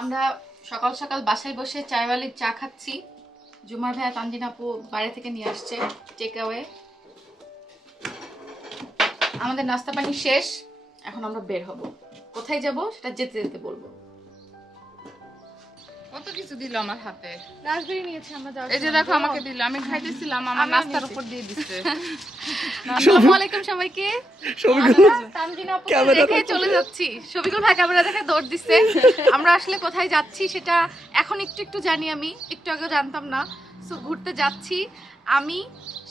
আমরা সকাল সকাল বাসায় বসে চায়ওয়ালির চা খাচ্ছি। জুমার ভাইয়া তানজিন আপু বাইরে থেকে নিয়ে আসছে টেক অ্যাওয়ে। আমাদের নাস্তা পানি শেষ, এখন আমরা বের হব। কোথায় যাব সেটা যেতে যেতে বলবো। কত কিছু দিল আমার হাতে। রাজবেরি নিয়েছি আমরা যাওয়ার এই যে দেখো আমাকে দিল, আমি খাইতেছিলাম, আমার নাস্তার উপর দিয়ে দিচ্ছে। আসসালামু আলাইকুম সবাইকে। তানজিন আপুকে দেখে চলে যাচ্ছি। শফিকুল ভাই ক্যামেরা দেখে দৌড় দিচ্ছে। আমরা আসলে কোথায় যাচ্ছি সেটা এখন একটু জানি, আমি একটু আগে জানতাম না। সো ঘুরতে যাচ্ছি আমি,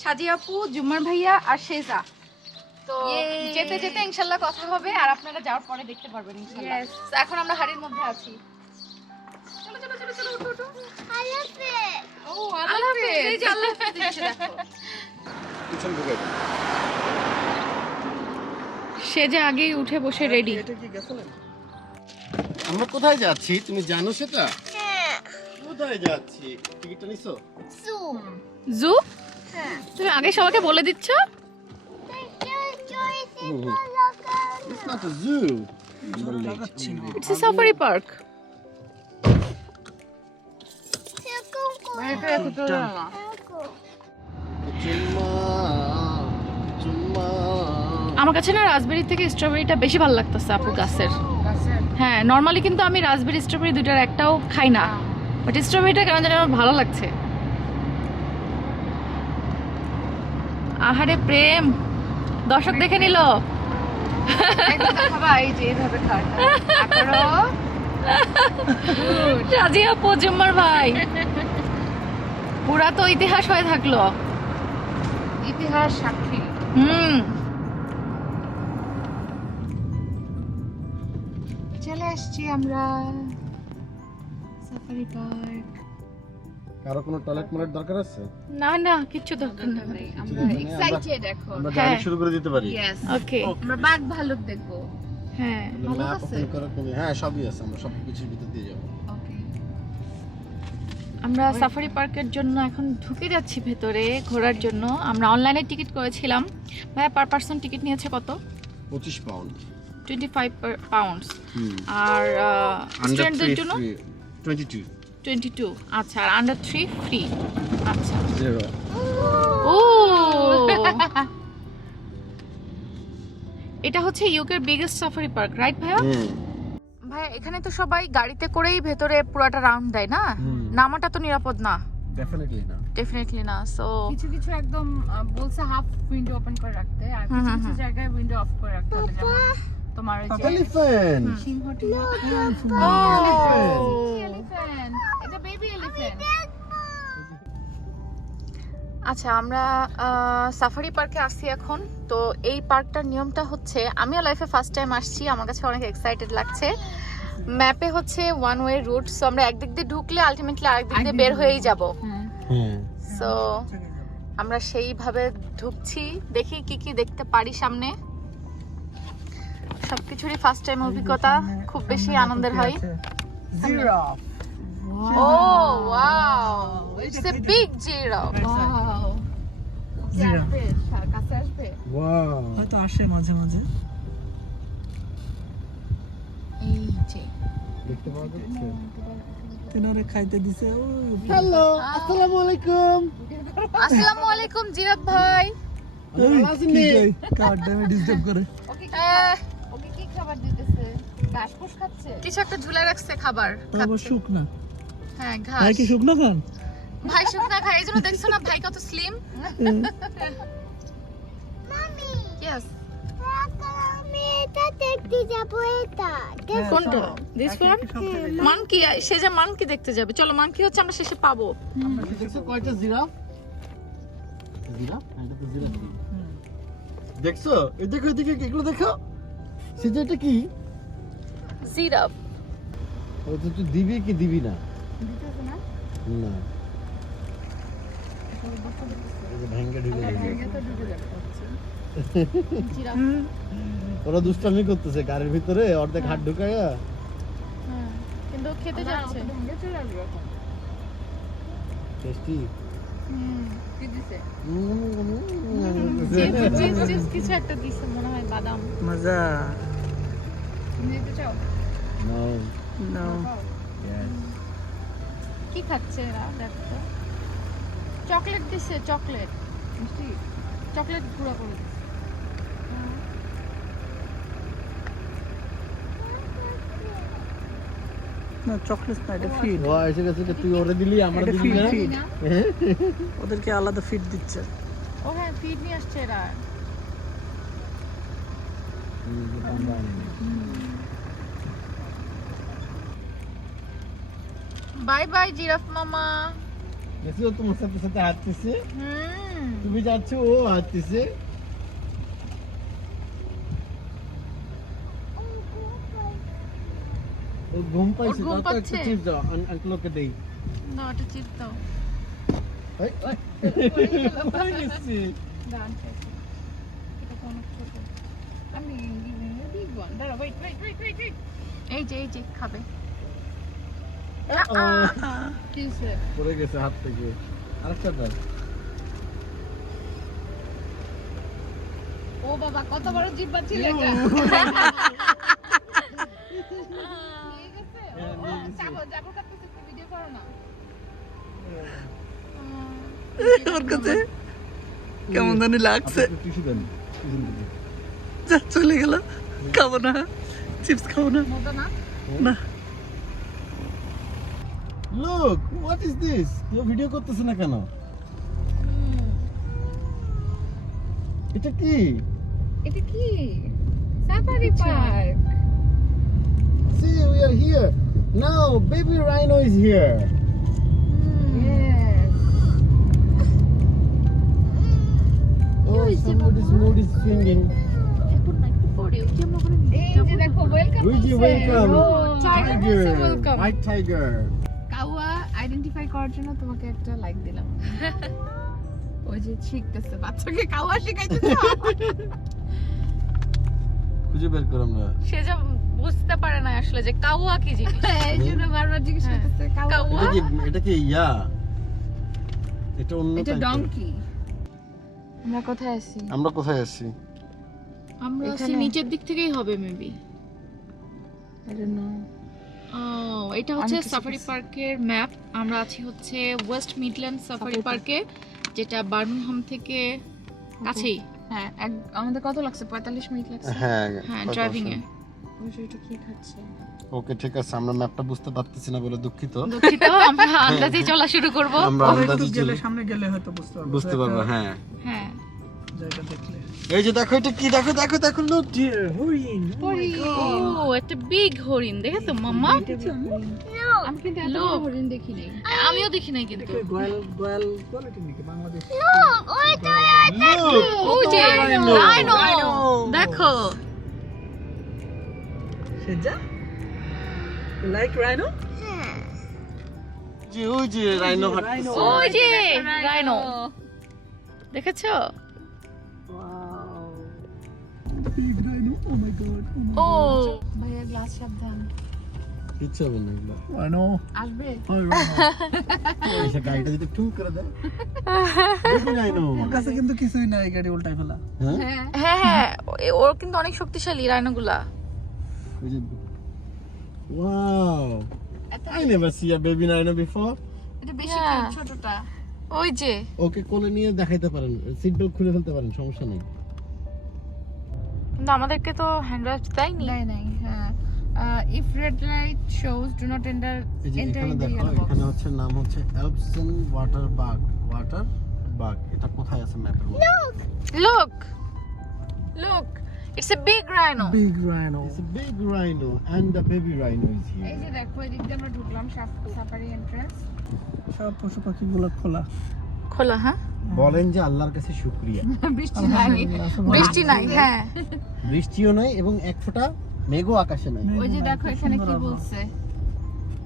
সাজিয়া আপু, জুমার ভাইয়া আর শেজা। তো যেতে যেতে ইনশাআল্লাহ কথা হবে আর আপনারা যাওয়ার পরে দেখতে পারবেন ইনশাআল্লাহ। তো এখন আমরা হাড়ির মধ্যে আছি। চলো চলো চলো চলো উঠো উঠো। ও আল্লাহ হাফেজ। এই যে আল্লাহ হাফেজ দিচ্ছে দেখো। পিছন ঢুকে সে যে আগেই উঠে বসে রেডি। এটা কি গেছিলেন? আমরা কোথায় যাচ্ছি তুমি জানো সেটা? হ্যাঁ। কোথায় যাচ্ছি? টিকিটটা নিছো? জু? হ্যাঁ। তুমি আগে সবাইকে বলে দিচ্ছ? It's not a zoo. It's a safari park. আমার কাছে না রাজবেরি থেকে স্ট্রবেরিটা বেশি ভালো লাগতেছে আপু গাছের। হ্যাঁ, নরমালি কিন্তু আমি রাজবেরি স্ট্রবেরি দুটার একটাও খাই না, বাট স্ট্রবেরিটা কেন জানি আমার ভালো লাগছে। আহারে প্রেম, দর্শক দেখে নিল। সাজিয়া আপু, জুম্মার ভাই, পুরা তো ইতিহাস হয়ে থাকলো। ইতিহাস সাক্ষী। চলে আসছি আমরা সাফারি পার্ক। কারো কোনো টয়লেট মলেট দরকার আছে? না না, কিচ্ছু দরকার নেই। আমরা এক্সাইটেড এখন। আমরা জার্নি শুরু করে দিতে পারি। ইয়েস, ওকে। আমরা বাঘ ভালুক দেখবো। হ্যাঁ, ম্যাপ ওপেন করে তুমি, হ্যাঁ সবই আছে, আমরা সব কিছুর ভিতর দিয়ে যাব। ওকে, আমরা সাফারি পার্কের জন্য এখন ঢুকে যাচ্ছি ভেতরে ঘোরার জন্য। আমরা অনলাইনে টিকিট করেছিলাম। ভাইয়া পার পারসন টিকিট নিয়েছে কত? 25 পাউন্ড। 25 পাউন্ডস। আর স্টুডেন্টদের জন্য 22। 22। আচ্ছা, আর আন্ডার 3 ফ্রি। আচ্ছা, জিরো। ও এটা হচ্ছে ইউকের বিগেস্ট সাফারি পার্ক, রাইট ভাইয়া? ভাইয়া এখানে তো সবাই গাড়িতে করেই ভেতরে পুরোটা রাউন্ড দেয় না? নামাটা তো নিরাপদ না। ডেফিনেটলি না। সো কিছু কিছু একদম বলছে হাফ উইন্ডো ওপেন করে রাখতে, আর কিছু কিছু জায়গায় উইন্ডো অফ করে রাখতে হবে। যেমন তোমার ওই যে এলিফ্যান্ট। সিংহটি না, এলিফ্যান্ট, এটা বেবি এলিফ্যান্ট। আচ্ছা, আমরা সাফারি পার্কে আসছি এখন। তো এই পার্কটার নিয়মটা হচ্ছে, আমিও লাইফে ফার্স্ট টাইম আসছি, আমার কাছে অনেক এক্সাইটেড লাগছে। ম্যাপে হচ্ছে ওয়ান ওয়ে রুট, সো আমরা একদিক দিয়ে ঢুকলে আলটিমেটলি আরেক দিক দিয়ে বের হয়েই যাব। সো আমরা সেইভাবে ঢুকছি, দেখি কি কি দেখতে পারি সামনে। সবকিছুরই ফার্স্ট টাইম অভিজ্ঞতা খুব বেশি আনন্দের হয়। Oh wow, it's a big giraffe. Wow, okay আসবে, কাছে আসবে। ওয়াও। হয়তো আসে মাঝে মাঝে। এই যে দেখতে পাওয়া যাচ্ছে। তিনরে খাইতে দিছে। ও হ্যালো, আসসালামু আলাইকুম। আসসালামু আলাইকুম জিরাফ ভাই। কার ড্যামে ডিস্টার্ব করে। ওকে কি খাবার দিতেছে? ঘাস ফুস খাচ্ছে। কিছু একটা ঝুলে রাখছে খাবার তারপর খাচ্ছে। শুকনা। হ্যাঁ, ভাই ঘাস। কি শুকনা খান? ভাই শুকনা খায়, এই জন্য দেখছো না ভাই কত স্লিম। মামি, ইয়েস। আমি এটা দেখতে যাব। এটা কোনটা? This one? মানকি। সে যে মানকি দেখতে যাবে। চলো, মানকি হচ্ছে আমরা শেষে পাবো। দেখছো কয়টা জিরাফ? জিরাফ? এটা তো জিরাফ। দেখছো? এই দেখো, এদিকে এগুলো দেখো। সেটা এটা কি? জিরাফ। ও তো তুই দিবি কি দিবি না? দিতেছে না? না। এই যে ভেঙ্গে ঢুকে গেছে। ভেঙে তো ঢুকে যাচ্ছে। জিরাফ। ওরা দুষ্টামি করতেছে গাড়ির ভিতরে, অর্ধেক হাত ঢুকায়া। হ্যাঁ, কিন্তু খেতে যাচ্ছে। ভেঙে চলে আসবে এখন। টেস্টি। কি দিছে? কিছু একটা দিছে মনে হয়, বাদাম। মজা। তুমি দিতে চাও? No. No. Yes. কি খাচ্ছে এরা দেখো তো চকলেট দিছে চকলেট মিষ্টি চকলেট গুঁড়া করে দিছে না চকলেট না এটা ফিড ও এসে গেছে যে তুই ওরে দিলি আমার এটা দিলি feed, না feed। ওদেরকে আলাদা ফিড দিচ্ছে ও হ্যাঁ ফিড নিয়ে আসছে এরা বাই বাই জিরাফ মামা দেখছো তোমার সাথে সাথে হাঁটতেছে হুম তুমি যাচ্ছ ও হাঁটতেছে ও ঘুম পাইছে ঘুম তাও তো একটা পাচ্ছে। চিপস দাও আঙ্কেলকে দেই না ওটা চিপস দাও এই, পড়ে গেছে। দাঁড়ান এটা তো অনেক ছোট আমি বিগ ওয়ান দাঁড়া ওয়েট এই যে খাবে কি হইছে? পড়ে গেছে হাত থেকে আরেকটা দাও ও বাবা কত বড় জিহ্বা ছিল এটা ঠিক আছে ও যাবো করতেছে ভিডিও করো না ওর কাছে কেমন জানি লাগছে টিস্যু দেন যা চলে গেল খাবো না চিপস খাবো না মজা না না লুক হোয়াট ইজ দিস কেউ ভিডিও করতেছে না কেন এটা কি এটা কি safari park see we are here now baby rhino is here yes oh somebody's mood is swinging এখন না একটু পরে ওই যে আমরা ওখানে এই যে দেখো ওয়েলকাম Luigi welcome টাইগার বলছে ওয়েলকাম white tiger কাওয়া আইডেন্টিফাই করার জন্য তোমাকে একটা লাইক দিলাম ওই যে শিখতেছে বাচ্চাকে কাওয়া শেখাইতেছে খুঁজে বের কর আমরা সে যা বুঝতে পারে না আসলে যে কাওয়া কি জিনিস এই জন্য বারবার জিজ্ঞেস করতেছে কাওয়া এটা কি ইয়া এটা অন্য এটা type এর। ডঙ্কি আমরা কোথায় আছি আমরা কোথায় আছি আমরা আছি নিচের দিক থেকেই হবে মেবি আই ডোন্ট নো এটা হচ্ছে অনেক কিছু সাফারি আছে। পার্কের ম্যাপ আমরা আছি হচ্ছে ওয়েস্ট মিডল্যান্ড সাফারি পার্কে যেটা বার্মিংহাম থেকে কাছেই হ্যাঁ আমাদের কত লাগছে 45 মিনিট লাগছে হ্যাঁ হ্যাঁ ড্রাইভিং এ ওই যে এটা কি খাচ্ছে ওকে ঠিক আছে আমরা ম্যাপটা বুঝতে পারতেছি না বলে দুঃখিত দুঃখিত আমরা আন্দাজে চলা শুরু করব আমরা একটু আন্দাজে গেলে চলি। সামনে গেলে হয়তো বুঝতে পারবো হ্যাঁ হ্যাঁ জায়গা দেখলে এই যে দেখো এটা কি দেখো দেখো দেখো লুক ডিয়ার হরিণ ও একটা বিগ হরিণ দেখেছো মাম্মা আমি কিন্তু এত Look. বড় হরিণ দেখি নাই আমিও দেখি নাই কিন্তু গোয়াল কোয়ালিটি নাকি বাংলাদেশ লুক ওই যে রাইনো দেখো সেজা লাইক রাইনো জি ওই যে রাইনো হাঁটতেছে ওই যে রাইনো দেখেছো ওয়াও বিগ রাইনো ও মাই গড ও ভাইয়া গ্লাস সাবধান কিচ্ছু হবে না এগুলো রাইনো আসবে এসে গাড়িটা যদি টুক করে দেয় দেখি রাইনো ওর কাছে কিন্তু কিছুই নাই গাড়ি উল্টাই ফেলা হ্যাঁ হ্যাঁ হ্যাঁ ওর কিন্তু অনেক শক্তিশালী রাইনোগুলা ওই যে wow I never see a baby rhino before এটা বেশি Yeah. cute, ছোটটা ওই যে ওকে কোলে নিয়ে দেখাইতে পারেন সিট বেল্ট খুলে ফেলতে পারেন সমস্যা নেই কিন্তু আমাদেরকে তো হ্যান্ড ওয়াশ দেয়নি নাই হ্যাঁ if red light shows do not enter এই যে enter এখানে in the দেখো yellow box এখানে হচ্ছে নাম হচ্ছে এলপসন ওয়াটার বাগ এটা কোথায় আছে ম্যাপের মধ্যে look it's a big rhino big rhino It's a big rhino and the baby rhino is এই here যে দেখো এদিক দিয়ে আমরা ঢুকলাম সাফারি এন্ট্রান্স সব পশু পাখিগুলো খোলা খোলা হ্যাঁ বলেন যে আল্লাহর কাছে শুকরিয়া বৃষ্টি নাই বৃষ্টি নাই হ্যাঁ বৃষ্টিও নাই এবং এক ফোঁটা মেঘও আকাশে নাই ওই যে দেখো এখানে কি বলছে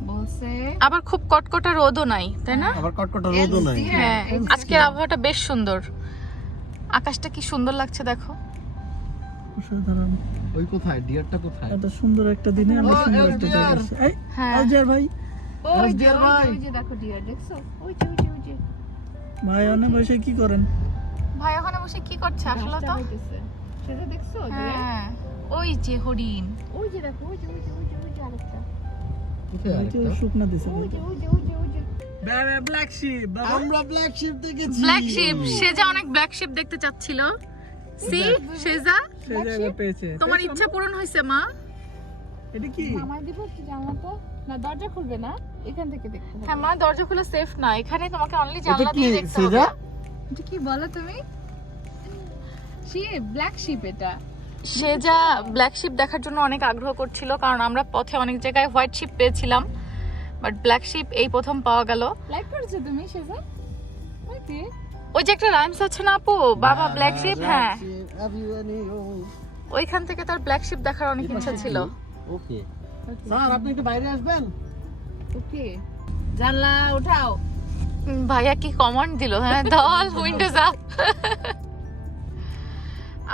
বলছে আবার খুব কটকটা রোদও নাই তাই না আবার কটকটা রোদও নাই হ্যাঁ আজকের আবহাওয়াটা বেশ সুন্দর আকাশটা কি সুন্দর লাগছে দেখো অসাধারণ ওই কোথায় ডিয়ারটা কোথায় এত সুন্দর একটা দিনে আমরা ও, সুন্দর একটা LDR জায়গা আছে এই হ্যাঁ আলজার ভাই ওই যে dear ভাই। ওই যে দেখো ডিয়ার দেখছো ওই যে ভাই অনেক বসে কি করেন ভাই ওখানে বসে কি করছে আসলে তো গাছটা হইতেছে। সেটা দেখছো যে হ্যাঁ ওই যে হরিণ ওই যে দেখো ওই যে আরেকটা কোথায় আরেকটা? শুকনা দিছে ওই যে ব্ল্যাক শিপ আমরা ব্ল্যাক শিপ দেখেছি। ব্ল্যাক শিপ, সেজা অনেক ব্ল্যাক শিপ দেখতে চাচ্ছিল। সি সেজা, সেই জায়গা পেয়েছে। তোমার ইচ্ছা পূরণ হয়েছে মা। এটা কি? আমার দিব একটু জানলাটা, না দরজা খুলবে না, এখান থেকে দেখতে হবে। হ্যাঁ মা, দরজা খোলা সেফ না, এখানে তোমাকে অনলি এটা জানলা কি দিয়ে দেখতে হবে। সেজা? এটা কি বলো তুমি? শিপ, ব্ল্যাক শিপ এটা। সেজা ব্ল্যাক শিপ দেখার জন্য অনেক আগ্রহ করছিল, কারণ আমরা পথে অনেক জায়গায় হোয়াইট শিপ পেয়েছিলাম, বাট ব্ল্যাক শিপ এই প্রথম পাওয়া গেল। লাইক করেছো তুমি সেজা? ওকে। ওই যে একটা রাইমস আছে না আপু, বাবা ব্ল্যাক শিপ, হ্যাঁ ওইখান থেকে তার ব্ল্যাক শিপ দেখার অনেক ইচ্ছা ছিল। ওকে স্যার, আপনি একটু বাইরে আসবেন? ওকে। জানলা উঠাও। ভাইয়া কি কমান্ড দিল, হ্যাঁ দল উইন্ডোজ আপ।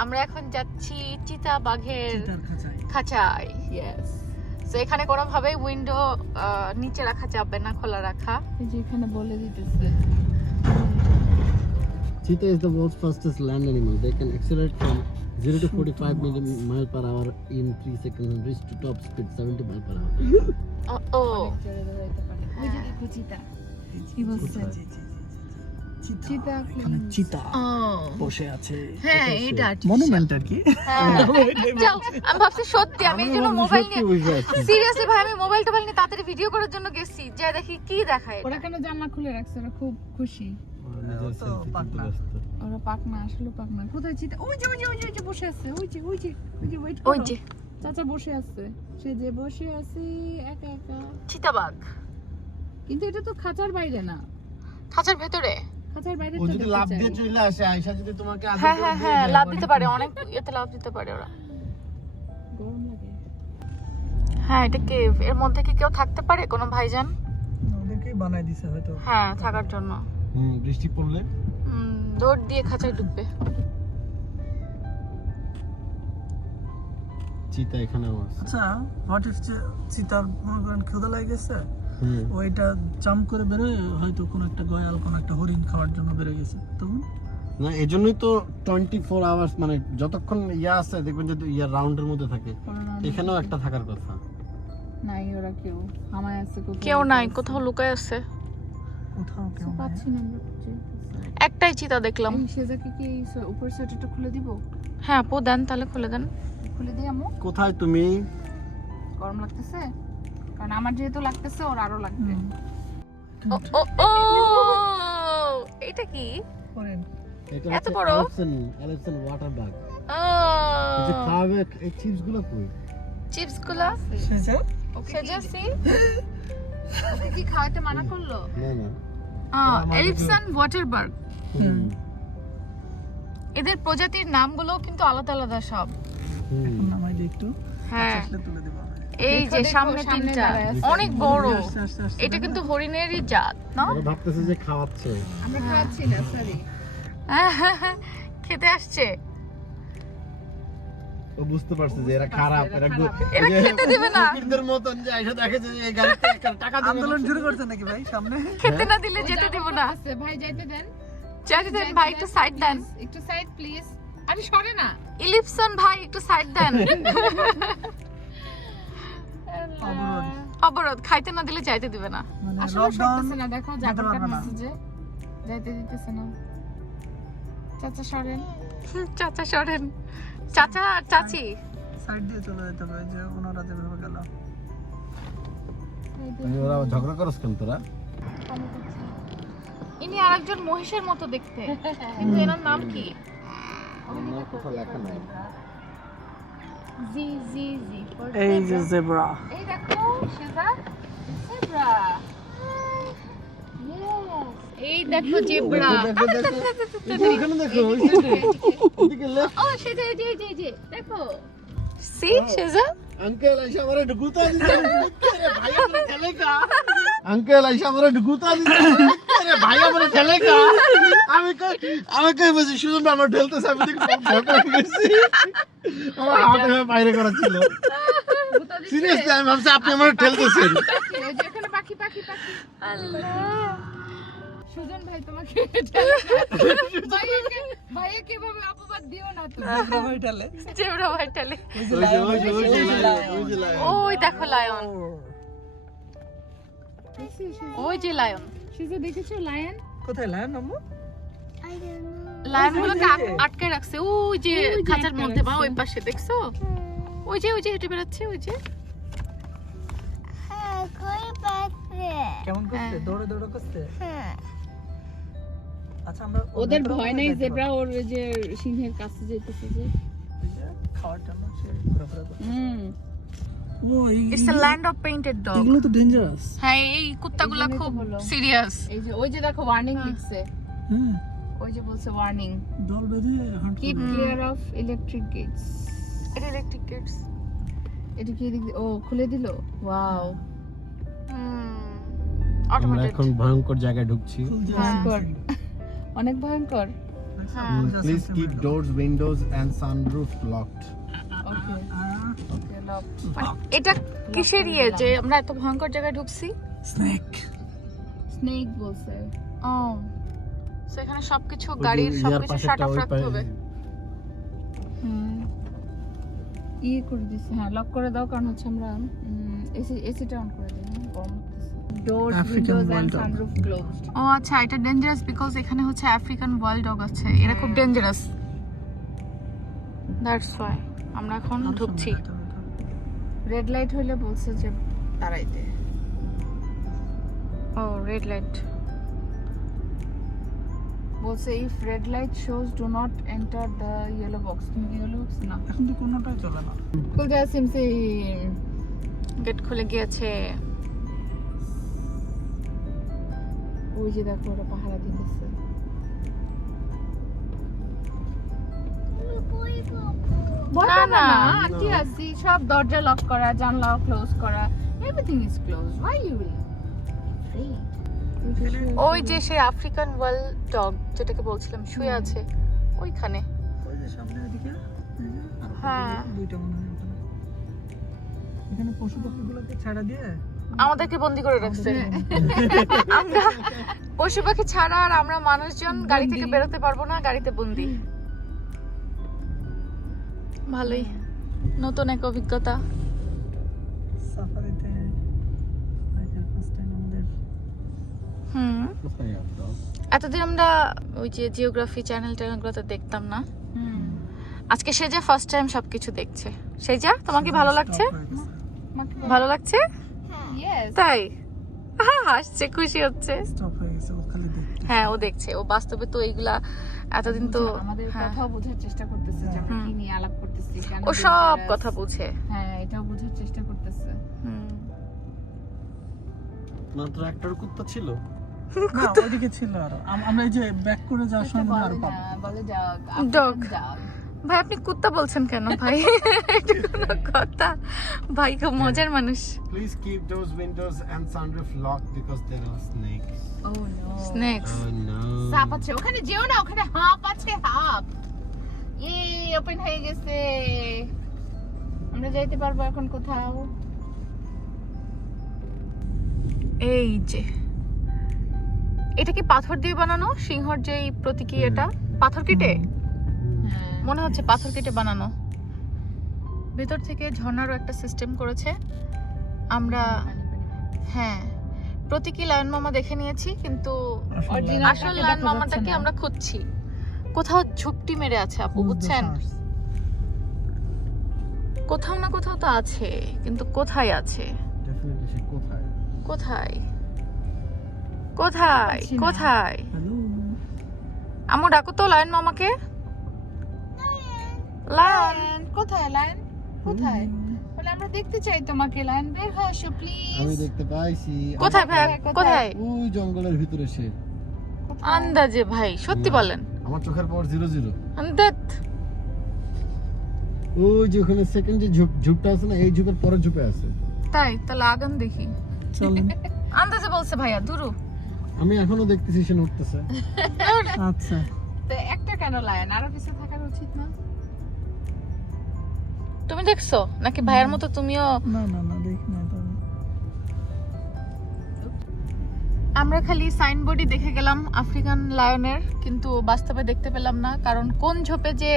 আমরা এখন যাচ্ছি চিতাবাঘের চিতার খাঁচায়। খাঁচায়। ইয়েস। তো এখানে কোনোভাবেই উইন্ডো নিচে রাখা যাবে না, খোলা রাখা। এই যে এখানে বলে দিতেছে। Cheetah is the world's fastest land animal. They can accelerate from 0 to 45 miles per hour in 3 seconds and reach to top speed 70 miles per hour. ও জোরে দৌড়াইতে পারে। ওই যে দেখো চিতা। কি বলছে? চিতা এখানে চিতা ও বসে আছে। হ্যাঁ এইটা মনুমেন্ট আর কি। হ্যাঁ যাও, আমি ভাবছি সত্যি আমি এই জন্য মোবাইল নিয়ে, সিরিয়াসলি ভাই আমি মোবাইল টোবাইল নিয়ে তাড়াতাড়ি ভিডিও করার জন্য গেছি, যে দেখি কি দেখায়। ওরা কেন জানলা খুলে রাখছে? ওরা খুব খুশি। ওরা পাকনা, আসলে পাকনা। কোথায় চিতা? ওই যে ওই যে ওই যে ওই যে বসে আছে। ওই যে ওই যে ওই যে ওয়েট করো। ওই যে চাচা বসে আছে। সে যে বসে আছে একা একা। চিতাবাঘ কিন্তু এটা তো খাঁচার বাইরে না। খাঁচার ভেতরে। খাঁচার বাইরে ও তো যদি দেখতে লাফ চাই। দিয়ে চলে আসে, আয়শা যদি তোমাকে আদর হ্যাঁ করে হ্যাঁ দিয়ে হ্যাঁ যায়, লাভ দিতে পারে, অনেক ইয়েতে লাভ দিতে পারে ওরা। গরম লাগে। হ্যাঁ এটা কেভ, এর মধ্যে কি কেউ থাকতে পারে, কোনো ভাইজান? ওদেরকেই বানাই দিছে হয়তো। হ্যাঁ থাকার জন্য। বৃষ্টি পড়লে দৌড় দিয়ে খাঁচায় ঢুকবে। চিতা এখানেও আছে। আচ্ছা, হোয়াট ইফ চিতার মনে করেন ক্ষুধা লাগে গেছে, ওইটা জাম্প করে বেরোয়, হয়তো কোনো একটা গয়াল কোনো একটা হরিণ খাওয়ার জন্য বেরো গেছে, তখন না এজন্যই তো 24 আওয়ার্স, মানে যতক্ষণ ইয়া আছে দেখবেন যে ইয়া রাউন্ডের মধ্যে থাকে, এখানেও একটা থাকার কথা। নাই ওরা কেউ হামায় আছে, কোথাও কেউ নাই, কোথাও লুকায় আছে। কোথাও কেউ নাই। পাচ্ছি না আমরা খুঁজে। একটাই চিতা দেখলাম। এই সেজাকে কি এই উপর সোয়েটারটা খুলে দিব? হ্যাঁ আপু দেন, তাহলে খুলে দেন। খুলে দিই আমু? কোথায় তুমি? গরম লাগতেছে? কারণ আমার যেহেতু লাগতেছে, ওর আরো লাগবে। ও ও ও এটা কি? হরিণ। এটা এত বড়? Elephant water bug. ও এই যে খাবে, এই চিপস গুলো কই? চিপস গুলা সেজা? সেজাসি। ওকে কি খাওয়াতে মানা করলো? না না, এলিফ্যান্ট ওয়াটার বার্গ। হুম। এদের প্রজাতির নামগুলো কিন্তু আলাদা আলাদা সব। এখন নামাই দিই একটু, হ্যাঁ আসলে তুলে দেব আমি। এই যে দেখো, সামনে সামনে তিনটা দাঁড়ায় আছে। অনেক বড়। আস্তে আস্তে আস্তে এটা কিন্তু হরিণেরই জাত না? ওরা ভাবতেছে যে খাওয়াচ্ছে। আমরা খাওয়াচ্ছি না, সরি। খেতে আসছে। ও বুঝতে পারছে যে এরা খারাপ, এরা খারাপ। এরা খেতে দিবে না। কুকুরদের মতন যে আয়শা দেখে যে এই গাড়িতে টাকা দিবে। আন্দোলন শুরু করছে নাকি ভাই সামনে? খেতে না দিলে যেতে দিব না। আচ্ছা ভাই যাইতে দেন। যেতে দেন ভাই, একটু সাইড দেন। একটু সাইড প্লিজ। আরে সরে না। ইলিপসন ভাই একটু সাইড দেন। অবরোধ। অবরোধ, খাইতে না দিলে যাইতে দিবে না। মানে আসলে লকডাউন সরতেছে না, দেখো যেতে জাপান পারবে না। মেসেজে যাইতে দিতেছে না। চাচা সরেন। চাচা সরেন। চাচা আর চাচি সাইড দিয়ে চলে যেতে হবে, যে ওনারা যেভাবে গেল। ওরা ঝগড়া করছ কেন তোরা? ইনি আরেকজন মহিষের মতো দেখতে, কিন্তু এনার নাম কি? না, কোথাও লেখা নাই। জি জি জি। এই যে জেব্রা। এই দেখো সেজা জেব্রা। এই দেখো জেব্রা। দেখো, দেখো, দেখো। ওখানে দেখো, ওই সাইডে। ওদিকে left। ও সেজা এই যে এই যে এই যে দেখো। সি সেজা। अंकल ऐसा हमारा ढुकुता दीजिए अरे भाई अपने चले का अंकल ऐसा हमारा ढुकुता दीजिए अरे भाई अपने चले का আমি কই বসে সুজন আমার ঢেলতেছে, আমি দেখি ভয় পেয়ে গেছি, আমার হাত এভাবে বাইরে করা ছিল। সিরিয়াসলি আমি ভাবছি আপনি আমার ঠেলতেছেন। ওই যে এখানে পাখি পাখি পাখি। আল্লাহ। সুজন ভাই তোমাকে ভাইয়াকে এভাবে অপবাদ দিও না তো। জেব্রা ভাই ঢালে। জেব্রা ভাই টালে। ওই যে লায়ন। ওই দেখো লায়ন। ওই যে লায়ন, শিজু দেখেছো লায়ন? কোথায় লায়ন আম্মু? I don't know. লায়ন গুলোকে আটকে রাখছে ওই যে খাঁচার মধ্যে, বা ওই পাশে দেখছো? ওই যে হেঁটে বেড়াচ্ছে ওই যে। হ্যাঁ, কই পাচ্ছে? কেমন করছে? হ্যাঁ। দৌড়ে দৌড়ে করছে। হ্যাঁ। আচ্ছা আমরা ওদের ভেতরে ভয় ওখানে নাই, যাইতে জেব্রা পারবো? ওর ওই যে সিংহের কাছে যেতেছে যে। এই যে খাওয়ার জন্য সে ঘোরাফেরা করছে। ও it's a land of painted dog. এগুলো তো ডেঞ্জারাস। হ্যাঁ, এই কুত্তাগুলা এই জন্যই তো খুব হলো। সিরিয়াস। এই যে ওই যে দেখো ওয়ার্নিং হ্যাঁ। লিখছে, হ্যাঁ, ওই যে বলছে ওয়ার্নিং, দল বেঁধে হাঁট কিপ করবে। Clear of electric gates. এটা ইলেকট্রিক গেটস। এটা কি এদিক দিয়ে- ও খুলে দিল, ওয়াও আমরা অটোমেটেড। এখন ভয়ঙ্কর জায়গায় ঢুকছি। ভয়ঙ্কর, অনেক ভয়ঙ্কর। হ্যাঁ। Please keep doors windows and sunroof locked. Okay okay, locked. এটা কিসের ইয়ে যে আমরা এত ভয়ঙ্কর জায়গায় ঢুকছি? স্নেক। স্নেক বলছে। ও, সো এখানে সবকিছু গাড়ির সবকিছু শাট অফ রাখতে হবে। ইয়ে করে দিচ্ছে, হ্যাঁ লক করে দাও, কারণ হচ্ছে আমরা এসিটা অন করে দিই, গরম লাগতেছে। Doors African windows and wild dog. Sunroof closed. ও আচ্ছা, এটা ডেঞ্জারাস বিকজ এখানে হচ্ছে আফ্রিকান ওয়াইল্ড ডগ আছে, এরা খুব ডেঞ্জারাস। দ্যাটস ওয়াই আমরা এখন ঢুকছি। রেড লাইট হইলে বলছে যে দাঁড়াইতে। ও, রেড লাইট। বলছে if red light shows do not enter the yellow box. তুমি কি ইয়েলো বক্স না? এখন তো কোনোটাই চলে না। খুলতে সিমসি। গেট খুলে গিয়েছে। ওই যে দেখো ওরা পাহারা দিতেছে। কই পাবো? ভয় না, পাবে না। আন্টি আসি, সব দরজা লক করা, জানলা ক্লোজ করা, everything is close. Why you will ওই যে সেই আফ্রিকান ওয়াইল্ড ডগ যেটাকে বলছিলাম শুয়ে আছে ওইখানে। ওই যে সামনে ওদিকে, এই যে, আর হ্যাঁ। দুইটা মনে হয় ওখানে। এখানে পশু পাখিগুলোকে ছাড়া দিয়ে আমাদেরকে বন্দি করে রাখছে। আমরা পশু পাখি ছাড়া আর আমরা মানুষজন গাড়ি থেকে বেরোতে পারবো না, গাড়িতে বন্দি। ভালোই, নতুন এক অভিজ্ঞতা। সাফারিতে ফার্স্ট টাইম আমাদের। হুম, এতদিন আমরা ওই যে জিওগ্রাফি চ্যানেলগুলোতে দেখতাম না, আজকে সেজা ফার্স্ট টাইম সবকিছু দেখছে। সেজা, তোমার কি ভালো লাগছে? ভালো লাগছে? ইয়েস। তাই হাসছে, খুশি হচ্ছে। স্টপ হয়ে গেছে, ও খালি দেখতে। হ্যাঁ, ও দেখছে, ও বাস্তবে তো এইগুলা এতদিন তো আমাদের হ্যাঁ, কথাও বোঝার চেষ্টা করতেছে যে আমরা কি নিয়ে আলাপ করতেছি, কেন ও সব dangerous। কথা বুঝে। হ্যাঁ, এটাও বোঝার চেষ্টা করতেছে। হুম। মাত্র একটার কুত্তা ছিল। না, ওইদিকে ছিল আরো। আমরা এই যে ব্যাক করে যাওয়ার সময় মনে হয় আরো পাবো। বলে ডগ। Dog। ভাই আপনি কুত্তা বলছেন কেন ভাই? এটা কোনো কথা? ভাই খুব মজার মানুষ। Please keep those windows and sunroof locked because there are snakes. Oh no. Snakes. Oh no. সাপ আছে ওখানে, যেও না, ওখানে হাঁপ আছে, হাঁপ। ওপেন হয়ে গেছে, আমরা যাইতে পারবো এখন কোথাও। এই যে এটা কি পাথর দিয়ে বানানো? সিংহর যে প্রতীকী, এটা পাথর কেটে হ্যাঁ, মনে হচ্ছে, পাথর কেটে বানানো। ভেতর থেকে ঝর্ণারও একটা সিস্টেম করেছে। আমরা হ্যাঁ প্রতীকী লায়ন মামা দেখে নিয়েছি, কিন্তু Original আসল টাকে লায়ন দেখা মামাটাকে যাচ্ছে না। আমরা খুঁজছি। কোথাও ঝুপটি মেরে আছে আপু, বুঝছেন? কোথাও না কোথাও তো আছে, কিন্তু কোথায় আছে? Definitely সে কোথায়? কোথায় কোথায় পাচ্ছি না। কোথায়? হ্যালো। আমু ডাকো তো লায়ন মামাকে। লায়ন, লায়ন কোথায়? লায়ন কোথায়? বলে আমরা দেখতে চাই তোমাকে। লায়ন বের হয়ে আসো আমি প্লিজ। দেখতে পাইছি। কোথায় ভাই? কোথায়? কোথায়? ওই জঙ্গলের ভিতরে সে। আন্দাজে ভাই, সত্যি বলেন। আমার চোখের পাওয়ার 0-0। আন্দাজ। ওই যে ওখানে সেকেন্ড যে ঝুপটা আছে না, এই ঝুপের পরের ঝুপে আছে। তাই তাহলে আগান দেখি। চলেন। আন্দাজে বলছে ভাইয়া, দুরু। আমি এখনো দেখতেছি সে নড়তেছে। আচ্ছা, তো একটা কেন লায়ন? আরো কিছু থাকার উচিত না? তুমি দেখছো নাকি ভাইয়ার মতো তুমিও? না না না, দেখি না তো। আমরা খালি সাইনবোর্ডই দেখে গেলাম আফ্রিকান লায়নের, কিন্তু বাস্তবে দেখতে পেলাম না, কারণ কোন ঝোপে যে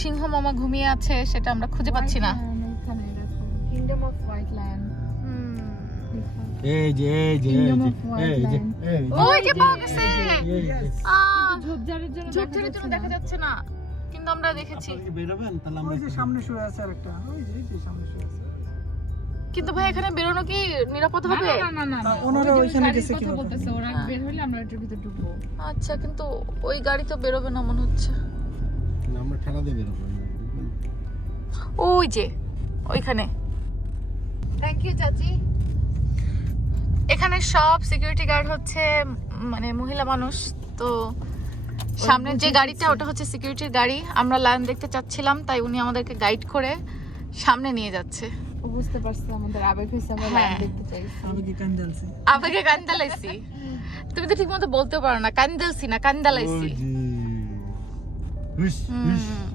সিংহ মামা ঘুমিয়ে আছে সেটা আমরা খুঁজে পাচ্ছি না। এখানে দেখো, কিংডম অফ হোয়াইট লায়ন। এই যে এই যে এই যে এই যে এই ওই যে পাওয়া গেছে যে ঝোপঝাড়ের জন্য ঝোপঝাড়ের জন্য দেখা যাচ্ছে না, কিন্তু আমরা দেখেছি। আপনারা কি বেরোবেন তাহলে আমরা ওই যে সামনে শুয়ে আছে আরেকটা, ওই যে সামনে শুয়ে আছে। কিন্তু ভাই এখানে বেরোনো কি নিরাপদ হবে? না ওনারা ওইখানে গেছে কি কথা বলতেছে, ওরা বের হইলে আমরা এটার ভিতর ঢুকবো। আচ্ছা, কিন্তু ওই গাড়ি তো বেরোবে না মনে হচ্ছে। না, আমরা ঠেলা দিয়ে বেরোবো। ওই যে ওইখানে। থ্যাংক ইউ চাচি। এখানে সব সিকিউরিটি গার্ড হচ্ছে মানে মহিলা মানুষ। তো সামনের যে গাড়িটা ওটা হচ্ছে সিকিউরিটির গাড়ি। আমরা লায়ন দেখতে চাচ্ছিলাম, তাই উনি আমাদেরকে গাইড করে সামনে নিয়ে যাচ্ছে। ও বুঝতে পারছে আমাদের আবেগ হইছে, আমরা হ্যাঁ। লাইভ দেখতে চাইছি। আমি কি কান্দালছি। আবেগে কান্দালাইছি। তুমি তো ঠিক মতো বলতেও পারো না, কান্দালছি না কান্দালাইছি। হুস হুস হুম,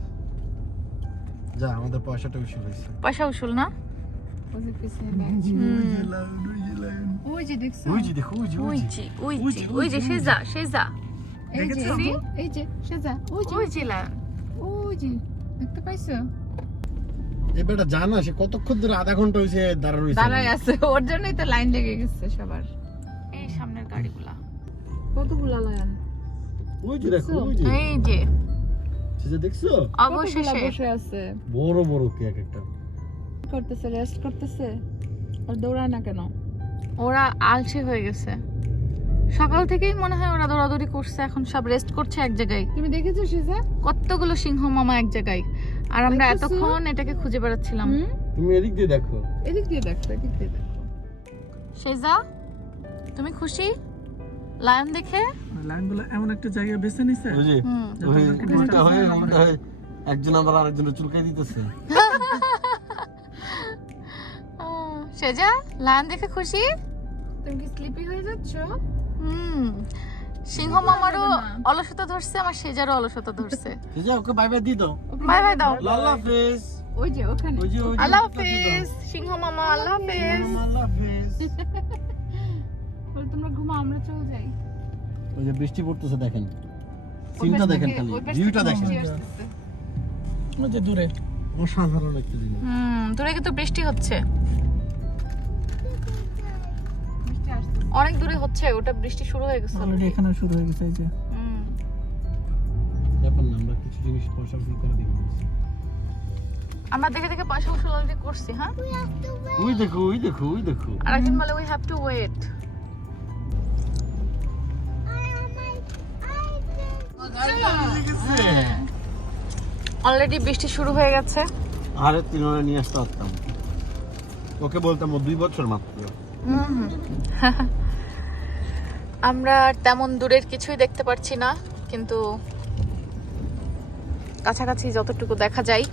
যা আমাদের পয়সাটা উসুল হইছে। পয়সা উসুল না। ওই যে পিছনে হুম, ওই যে দেখছো, ওই যে দেখো, ওই যে ওই যে ওই যে ওই যে সেজা সেজা এই যে দেখেছো? এই যে সেজা, ওই যে ওই যে লায়ন। ওই যে দেখতে পাইছো, এই বেটা জানা সে কতক্ষণ ধরে আধা ঘন্টা হইছে দাঁড়া রইছে। দাঁড়ায় আছে, ওর জন্যই তো লাইন লেগে গেছে সবার। এই সামনের গাড়িগুলা। কতগুলা লাইন ওই যে দেখো, ওই যে এই যে সেটা দেখছো? অবশেষে বসে আছে, বড় বড় কেক একটা। করতেছে রেস্ট করতেছে, আর দৌড়ায় না কেন? ওরা আলসে হয়ে গেছে। সকাল থেকেই মনে হয় ওরা দৌড়াদৌড়ি করছে, এখন সব রেস্ট করছে এক জায়গায়। তুমি দেখেছো সেজা? কতগুলো সিংহ মামা এক জায়গায়, আর আমরা দেখতেছো? এতক্ষণ এটাকে খুঁজে বেড়াচ্ছিলাম। তুমি এদিক দিয়ে দেখো। এদিক দিয়ে দেখো, এদিক দিয়ে দেখো। সেজা, তুমি খুশি লায়ন দেখে? লাইনগুলো এমন একটা জায়গায় বেছে নিছে। ওই যে হুম। ওই উল্টা হয়ে একজন আবার আরেকজনের চুলকাই দিতেছে। সেজা, লায়ন দেখে খুশি? তুমি কি স্লিপি হয়ে যাচ্ছ? হুম। সিংহ মামারও অলসতা ধরছে, আমার সেজারও অলসতা ধরছে। এই যে ওকে বাই বাই দিয়ে দাও। বাই বাই দাও। আল্লাহ হাফেজ। ওই যে ওখানে, ওই যে আল্লাহ হাফেজ সিংহ মামা, আল্লাহ হাফেজ। আল্লাহ হাফেজ। বলে তোমরা ঘুমাও, আমরা চলে যাই। ওই যে বৃষ্টি পড়তেছে দেখেন। সিনটা দেখেন খালি, ভিউটা দেখেন। ওই যে দূরে অসাধারণ একটা জিনিস। দূরে কিন্তু বৃষ্টি হচ্ছে, বৃষ্টি আসছে। অনেক দূরে হচ্ছে, ওটা বৃষ্টি শুরু হয়ে গেছে অলরেডি এখানে শুরু হয়ে গেছে। এই যে ব্যাপার না, আমরা কিছু জিনিস পয়সা ফুল করে দেখে নিচ্ছি। আমরা দেখে দেখে পয়সা উসুল অলরেডি করছি। হ্যাঁ, ওই দেখো, ওই দেখো, ওই দেখো। আর একজন বলে we have to wait. Already বৃষ্টি শুরু হয়ে গেছে। আরে তিনজনে নিয়ে আসতে পারতাম, ওকে বলতাম ও 2 বছর মাত্র। আমরা আর তেমন দূরের কিছুই দেখতে পারছি না, কিন্তু কাছাকাছি যতটুকু দেখা যায়।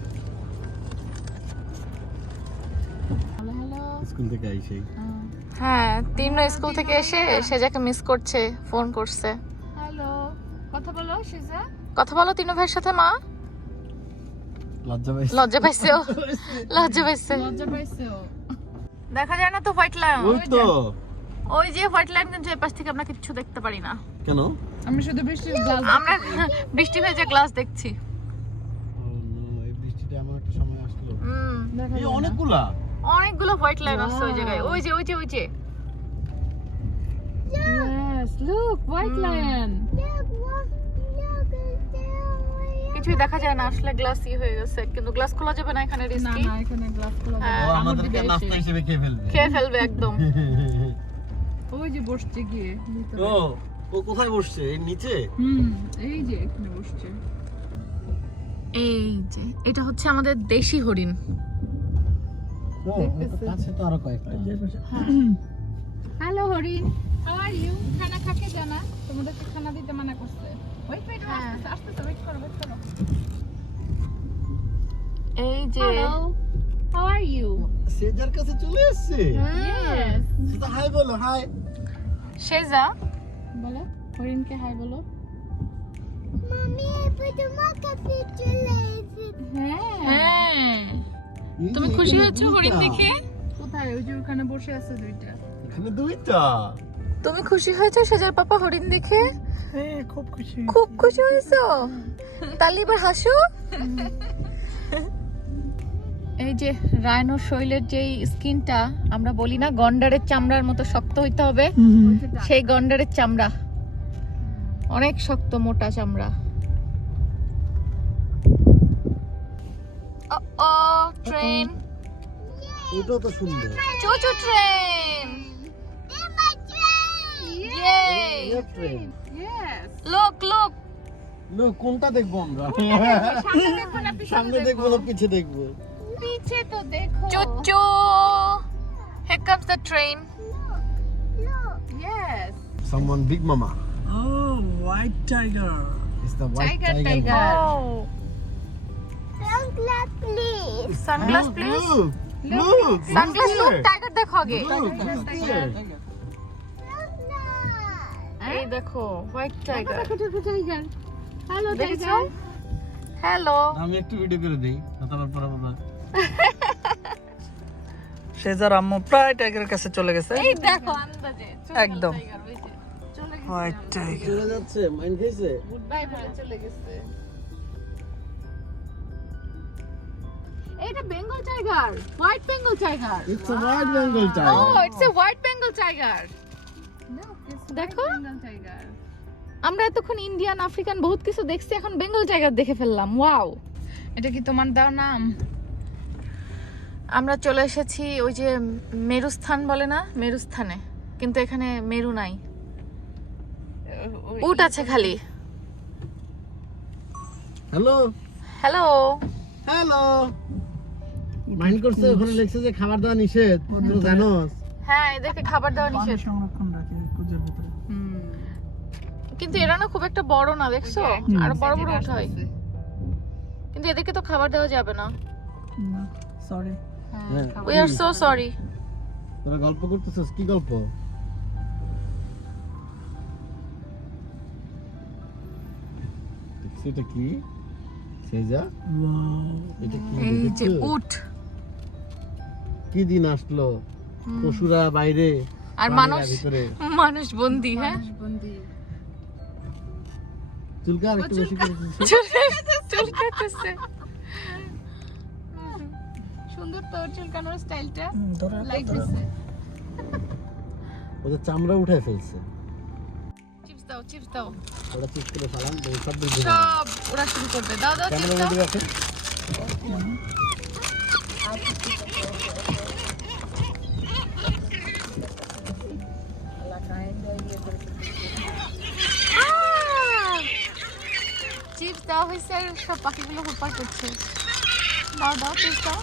স্কুল থেকে আইসেই হ্যাঁ, তিনও স্কুল থেকে এসে সেজাকে মিস করছে, ফোন করছে। হ্যালো, কথা বলো সেজা। কথা বলো তিনু ভাইয়ের সাথে। মা লজ্জা পাইছে। লজ্জা পাইছে, ও লজ্জা পাইছে। লজ্জা পাইছো? দেখা যায় না তো হোয়াইট লায়ন। ওই তো। ওই যে হোয়াইট লায়ন, কিন্তু এই পাশ থেকে আমরা কিছু দেখতে পারি না। কেন? আমি শুধু বৃষ্টির গ্লাস। আমরা বৃষ্টি হয়ে যে গ্লাস দেখছি। ও নো, এই বৃষ্টিটা এমন একটা সময় আসলো। দেখা এই যায় না। অনেকগুলা। অনেকগুলো হোয়াইট লায়ন আছে ওই জায়গায়। ওই যে ওই যে ওই যে Yes, look, white lion. কিছুই দেখা যায় না আসলে, গ্লাস হয়ে গেছে, কিন্তু গ্লাস খোলা যাবে না, এখানে না রিস্কি। না, এখানে গ্লাস খোলা হ্যাঁ, ও যাবে না। আমাদেরকে নাস্তা হিসেবে খেয়ে ফেলবে। খেয়ে ফেলবে একদম। ওই যে বসছে গিয়ে ভিতরে। ও ও কোথায় বসছে? এর নিচে? এই যে এখানে বসছে। এই যে এটা হচ্ছে আমাদের দেশি হরিণ। ও ওটা কাছে তো আরো কয়েকটা। হ্যালো হরিণ, হাউ আর ইউ? খানা খাকে জানা, তোমাদেরকে খানা দিতে মানা করছে। ওয়েট ওয়েট, আসতে ওয়েট করো, ওয়েট করো। এই যে হ্যালো, হাউ আর ইউ? সেজার কাছে চলে এসেছে। ইয়েস, সেটা হাই বলো, হাই। সেজা বলো হরিণকে হাই বলো। Mommy, I put a marker picture lazy. হ্যাঁ, হ্যাঁ, এই তুমি যে খুশি এখানে হয়েছো দুইটা। হরিণ দেখে? কোথায়? ওই যে ওখানে বসে আছে দুইটা। এখানে দুইটা। তুমি খুশি হয়েছো সেজার পাপা হরিণ দেখে? হ্যাঁ, খুব খুশি। খুব খুশি হয়েছো? তাহলে এবার হাসো। এই যে রাইনোর শরীরের যেই স্কিনটা আমরা বলি না গন্ডারের চামড়ার মতো শক্ত হইতে হবে, সেই গন্ডারের চামড়া অনেক শক্ত মোটা চামড়া। ও ট্রেন, এটা তো সুন্দর। চুচু ট্রেন, এটা ট্রেন। লোক লোক লোক কোনটা দেখবো আমরা? সামনে দেখবো না পিছে দেখবো? पीछे तो देखो। চুচু, here comes the train. Yes. Someone big mama. Oh, white tiger. It's the white Tiger, tiger. tiger. Oh, Sunglass, please. sunglass please. Look, look, Sunglass look look, there. tiger দেখো আগে। Look, it's there. এই দেখো white tiger, देखो tiger. Hello দেখেছো? Tiger. Hello. আমি একটু video করে দেই, তারপর পরে বলবো। শেজার আম্মু প্রায় টাইগারের কাছে চলে গেছে। এই দেখো আন্দাজে একদম টাইগার হইছে। চলে গেছে। White tiger. চলে যাচ্ছে, মাইন্ড খাইছে? গুড বাই বলে চলে গেছে। এটা Bengal tiger, white Bengal tiger. It's a white Bengal oh tiger. It's a white Bengal tiger. দেখো বেঙ্গল টাইগার। আমরা এতক্ষণ ইন্ডিয়ান আফ্রিকান বহুত কিছু দেখছি, এখন বেঙ্গল টাইগার দেখে ফেললাম। ওয়াও, এটা কি তোমার দাও নাম? আমরা চলে এসেছি ওই যে মেরুস্থান বলে না, মেরুস্থানে, কিন্তু এখানে মেরু নাই, উট আছে খালি। Hello, hello, hello. মাইন্ড করছে ওখানে লেখছে যে খাবার দাওয়া নিষেধ, তুই জানোস? হ্যাঁ এদেরকে খাবার দেওয়া পানি নিষেধ, সংরক্ষণ রাখে কুজের ভিতরে। কিন্তু এরা না খুব একটা বড় না, দেখছো? আর বড় বড় উট হয়, কিন্তু এদেরকে তো খাবার দেওয়া যাবে না। না, সরি। হ্যাঁ, উই আর সো সরি। তোরা গল্প করতেছিস, কি গল্প? সেটা কি? সেজা? এটা কি? এই যে দেখছো? উট কি দিন আসলো, পশুরা বাইরে আর প্রাণীরা মানুষ, ভিতরে। মানুষ বন্দি। হ্যাঁ, চুলকা আর একটু বেশি করে দিচ্ছি। চুলকাতেছে। সুন্দর তোর চুলকানোর স্টাইলটা ধরে লাইক দিছে। ওদের চামড়া উঠে ফেলছে, চিপস দাও, চিপস দাও, ওরা চিপ করে ফালান, সব দিকে সব ওরা শুরু করবে। দাও দাও চিপস ক্যামেরা দাও। মধ্যে রাখেন। চিপস দেওয়া হয়েছে আর সব পাখিগুলো হুপার করছে। দাও দাও চিপস দাও।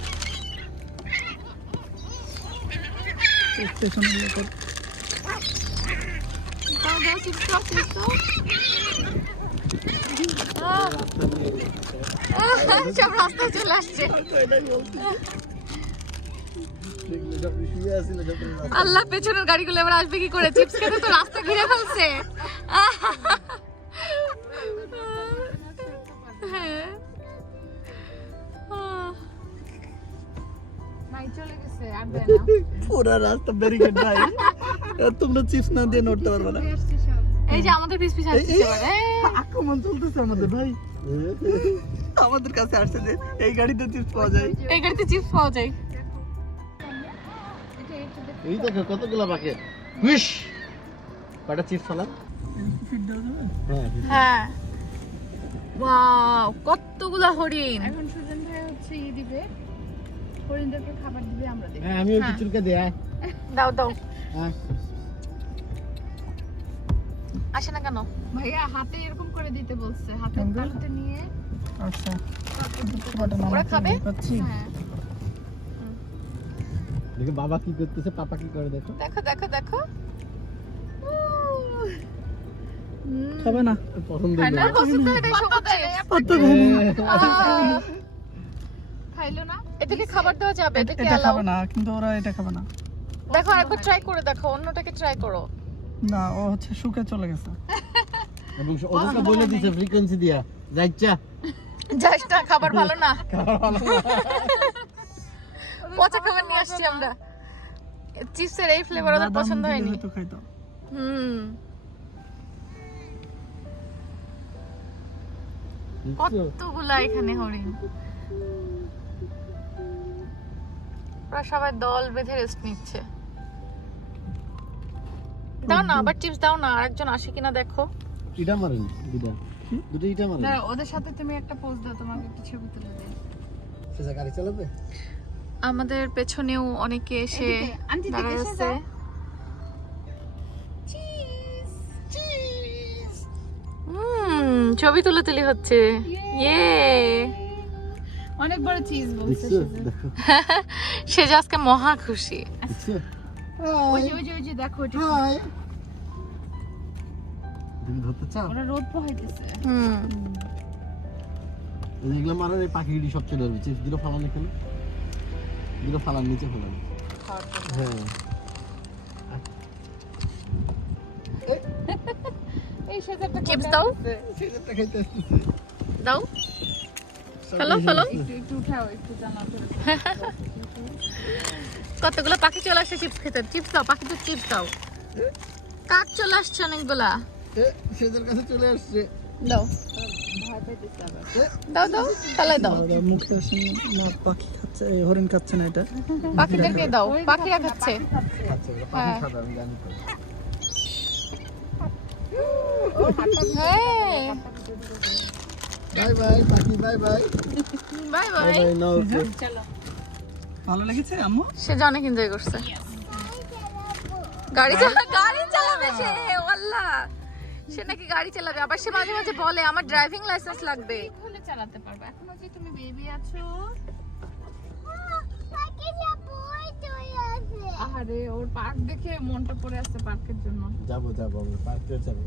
স্টেশন গুলো কর। দাও দাও চিপস দাও, চিপস দাও। সব রাস্তায় চলে আসছে। আল্লাহ, পেছনের গাড়িগুলো এবার আসবে কি করে? চিপস খেতে তো রাস্তা ঘিরে ফেলছে। হ্যাঁ। নাই চলে গেছে আর দেয় না। পুরা রাস্তা ব্যারিকেড নাই, তোমরা চিপস না দিয়ে নড়তে পারবে না। আসছে সব। এই যে আমাদের পিস পিস আসছে এবার। আক্রমণ চলতেছে আমাদের ভাই, আমাদের কাছে আসছে যে এই গাড়িতে চিপস পাওয়া যায়। এই গাড়িতে চিপস পাওয়া যায়। এই দেখো কতগুলা প্যাকেট। হুইশ, কয়টা চিপস ফালান? ফিট দেওয়া যাবে? হ্যাঁ, হ্যাঁ, ওয়াও, কতগুলা হরিণ। এখন সুজন ভাই হচ্ছে ই দিবে, হরিণদেরকে খাবার দিবে, আমরা দেব। হ্যাঁ, আমি ওই চুলকা দেয়া। দাও দাও। হ্যাঁ, আসে না কেন? ভাইয়া হাতে এরকম করে দিতে বলছে, হাতের তালুতে নিয়ে। আচ্ছা, ওরা খাবে? পাচ্ছি। হ্যাঁ দেখো বাবা কি করতেছে, পাপা কি করে দেখো। দেখো দেখো দেখো। খাবে না, পছন্দ খায় না? হলো। পছন্দ হয় নাই সবাই। অত খাবে না। খাইলো না? এটাকে খাবার দেওয়া যাবে? এটাকে এটা allow? খাবে না, কিন্তু ওরা এটা খাবে না। দেখো একবার ট্রাই করে দেখো, অন্যটাকে ট্রাই করো। না, ও হচ্ছে শুকে চলে গেছে। এবং ওদেরকে বলে দিছে ফ্রিকোয়েন্সি দিয়া, যাইচ্ছা যাস না, খাবার ভালো না। পচা খাবার নিয়ে আসছি আমরা। চিপসের এই ফ্লেভার ওদের বাদাম পছন্দ দিলে হয়নি। হয়তো খাইতো। কতগুলা এখানে হরিণ। ওরা সবাই দল বেঁধে রেস্ট নিচ্ছে। দাও না, আবার চিপস দাও না, আরেকজন আসে কিনা দেখো। ইটা মারেন দুটো ইটা মারেন। না ওদের সাথে তুমি একটা পোজ দাও, তোমাকে একটা ছবি তুলে দেই। সে গাড়ি চালাবে। আমাদের পেছনেও অনেকে এসে এদিকে, আন্টি দিকে দাঁড়ায় এসে আছে। যাও। চিজ ছবি তুলি হচ্ছে। ইয়ে অনেক বড় চিজ বলছে দেখছো সে। দেখো সে যে আজকে মহা খুশি। দেখছো। ওই যে দেখো ওটা হাই তুমি ধরতে চাও? ওরা রোদ পোহাইতেছে। এগুলো মারার এই পাখিগুলি সব চলে আসবে। চিপস গুলো ফালান এখানে, গুলো ফালান নিচে ফালান। হ্যাঁ এই সাথে একটা চিপস দাও, সেটা খাইতে আসতেছে। দাও, ফেলো ফেলো। একটু উঠাও, একটু জানা ধরে। কতগুলো পাখি চলে আসছে চিপস খেতে। চিপস দাও, পাখিদের চিপস দাও। কাক চলে আসছে অনেকগুলা। সেদের কাছে চলে আসছে। দাও ভয় পাইতেছে আবার। দাও দাও, তাহলে দাও। ওরা মুখে আসে না, পাখি খাচ্ছে, এই হরিণ খাচ্ছে না এটা। পাখিদেরকে দাও, পাখিরা খাচ্ছে। আচ্ছা ওরা পাখি খাবে আমি জানি তো। হ্যাঁ, বাই বাই পাখি, bye bye bye bye bye. Bye. No চলো ভালো লেগেছে আম্মু? সে যে অনেক এনজয় করছে। গাড়ি চালাবে সে, ওয়াল্লাহ সে নাকি গাড়ি চালাবে। আবার সে মাঝে মাঝে বলে আমার ড্রাইভিং লাইসেন্স লাগবে। হলে চালাতে পারবে। এখনো যে তুমি বেবি আছো। পাখি যাবই চলে আসে। আহারে ওর পার্ক দেখে মনটা পড়ে আসছে পার্কের জন্য। যাবো যাবো আমি পার্কে যাবো।